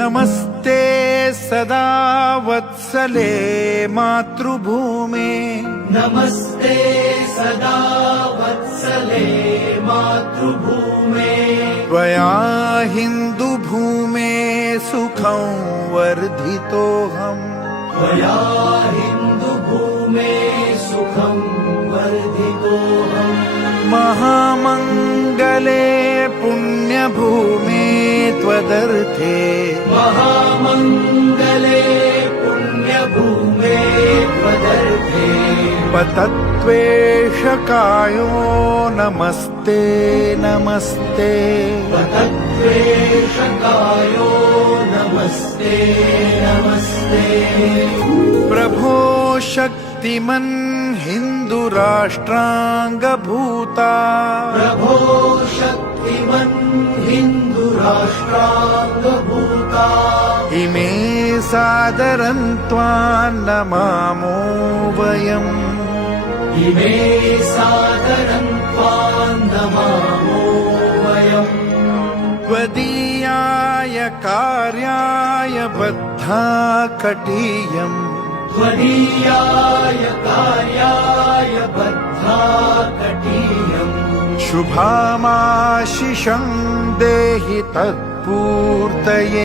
नमस्ते सदा वत्सले मातृभूमे नमस्ते सदा वत्सले मातृभूमे त्वया हिन्दुभूमे सुखं वर्धितोऽहम् त्वया हिन्दुभूमे सुखं वर्धितोऽहम् महामङ्गले पुण्यभूमे त्वदर्थे महामङ्गले पुण्यभूमे त्वदर्थे पतत्वेषकायो नमस्ते नमस्ते पतत्वेषकायो नमस्ते नमस्ते प्रभो शक्तिमन् हिन्दुराष्ट्राङ्गभूता प्रभो शक्तिमन् हिन्दुराष्ट्राङ्गभूता इमे सादरं त्वां नमामो वयम् इमे सादरं त्वां नमामो वयम् त्वदीयाय कार्याय बद्धा कटीयम् त्वदीयाय कार्याय बद्धा कटीयम् शुभामाशिषं देहि तत्पूर्तये।